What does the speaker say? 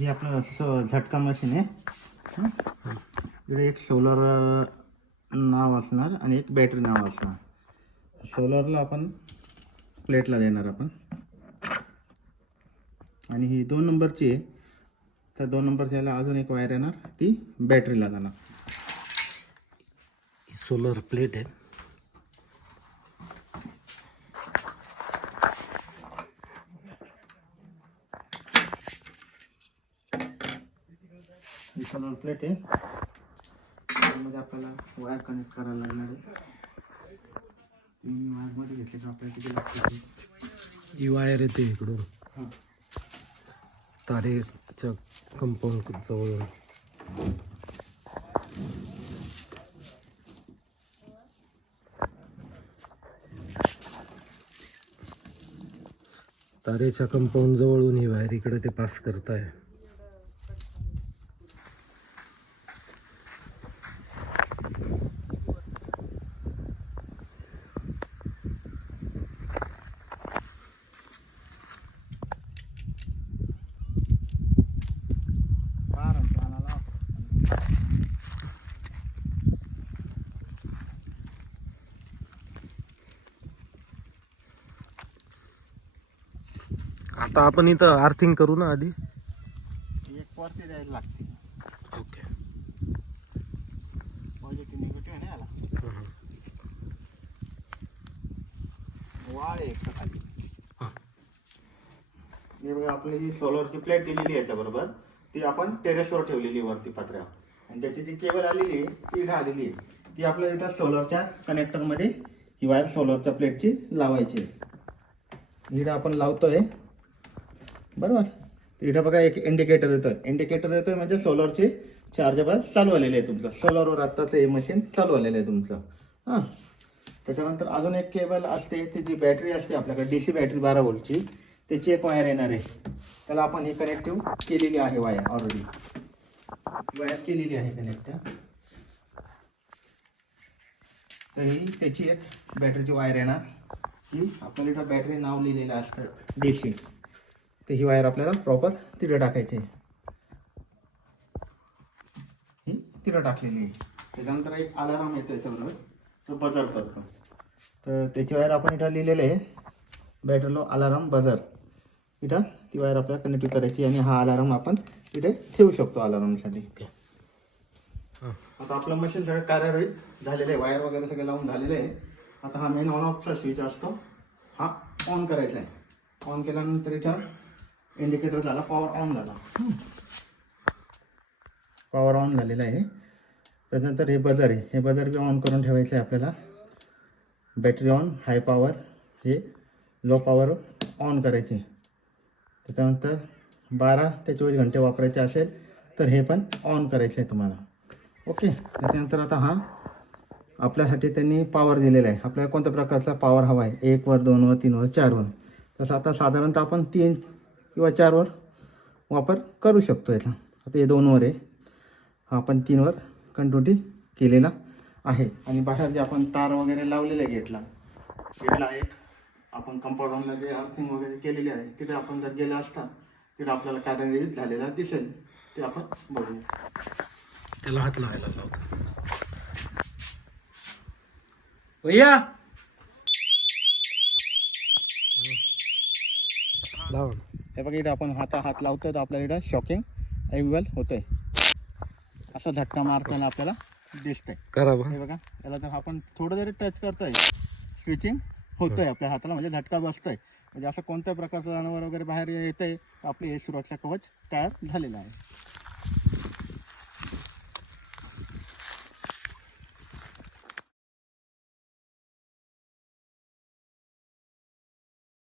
हे आपलं स झटका मशीन आहे. इकडे एक सोलर नाव असणार आणि एक बॅटरी नाव असणार. सोलरला आपण प्लेटला देणार आपण. आणि ही दोन नंबरची आहे. तर दोन नंबरची याला अजून एक वायर येणार. ती बॅटरीला जाणार. सोलर प्लेट आहे. ही प्लेट आहे. त्यामध्ये आपल्याला वायर कनेक्ट करायला लागणार आहे. तीन वायरमध्ये घेतले तर आपल्याला किती लागते ही वायर येते इकडून. हां. तारेच्या कंपाऊंड जवळ. तारेच्या कंपाऊंड जवळून ही वायर इकडे ते पास करताय बारा पानाला आता आपण इथं आर्थिंग करू ना आधी. एक वरती द्यायला लागते. ओके. पॉझिटिव्ह निगेटिव्ह वाळ आहे एक खाली. हे. बघा आपली ही सोलरची प्लेट दिलेली आहे याच्याबरोबर ती आपण टेरेसवर ठेवलेली आहे वरती पत्र्यावर. आणि त्याची जी केबल आलेली आहे ती इथं आलेली आहे. ती आपल्याला इथं सोलरच्या कनेक्टरमध्ये ही वायर सोलरच्या प्लेटची लावायची आहे. इथं आपण लावतोय. बरोबर? तर इथं बघा एक इंडिकेटर येतोय. इंडिकेटर येतोय म्हणजे सोलरचे चार्जेबल चालू आलेले आहे तुमचं. सोलरवर आत्ताचं हे मशीन चालू आलेलं आहे तुमचं. हां. त्याच्यानंतर अजून एक केबल असते ती जी बॅटरी असते आपल्याकडे डी सी बॅटरी बारा वोल्टची त्याची एक वायर येणार आहे. त्याला आपण ही कनेक्टिव्ह केलेली आहे वायर ऑलरेडी वायर केलेली आहे कनेक्ट तर ही त्याची एक बॅटरीची वायर येणार. ही आपल्याला इथं बॅटरी नाव लिहिलेलं असतं डी सी तर ही वायर आपल्याला प्रॉपर तिथं टाकायची आहे. ही तिथं टाकलेली आहे. त्याच्यानंतर एक अलाराम येतो याच्याबरोबर तो बजर करतो. तर त्याची वायर आपण इथं लिहिलेलं आहे. बॅटरीलो अलाराम बजर इथं ती वायर आपल्याला कनेक्टिव्ह करायची आणि हा अलाराम आपण इथे ठेवू शकतो अलारामसाठी आता आपलं मशीन सगळं कार्यरहित झालेलं आहे. वायर वगैरे सगळं लावून झालेलं आहे. आता हा मेन ऑन ऑफचा स्विच असतो. हा ऑन करायचा आहे. ऑन केल्यानंतर इथं इंडिकेटर झाला पॉवर ऑन झाला. पॉवर ऑन झालेला आहे. त्याच्यानंतर हे बजर आहे. हे बजर बी ऑन करून ठेवायचं आहे आपल्याला. बॅटरी ऑन हाय पॉवर हे लो पॉवर ऑन करायचे. त्याच्यानंतर बारा ते चोवीस घंटे वापरायचे असेल तर हे पण ऑन करायचं आहे तुम्हाला. ओके त्याच्यानंतर आता हा आपल्यासाठी त्यांनी पॉवर दिलेला आहे. आपल्याला कोणत्या प्रकारचा पॉवर हवा आहे? एक वर दोन वर तीन वर चार वर. तसं आता साधारणतः आपण तीन किंवा चारवर वापर करू शकतो याचा. आता हे दोनवर आहे. हा आपण तीनवर कंट्रोटी केलेला आहे. आणि बाहेर जे आपण तार वगैरे लावलेले गेटला. गेटला एक आपण कंपाऊंडला जे अर्थिंग वगैरे केलेली आहे तिथे आपण जर गेला असता तिथे आपल्याला कार्यान्वित झालेला दिसेल. ते आपण बघूया. त्याला हात लावायला लावतो. भैया! लावा. हे बघा इथं आपण हाता हात लावतोय तर आपल्याला इथं शॉकिंग अवेलेबल होतंय. असा झटका मारताना आपल्याला दिसतंय. हे बघा याला जर आपण थोडं जरी टच करतोय स्विचिंग होतंय आपल्या हाताला म्हणजे झटका बसतोय. म्हणजे असं कोणत्या प्रकारचं जनावर वगैरे बाहेर येतंय तर आपली हे सुरक्षा कवच तयार झालेलं आहे.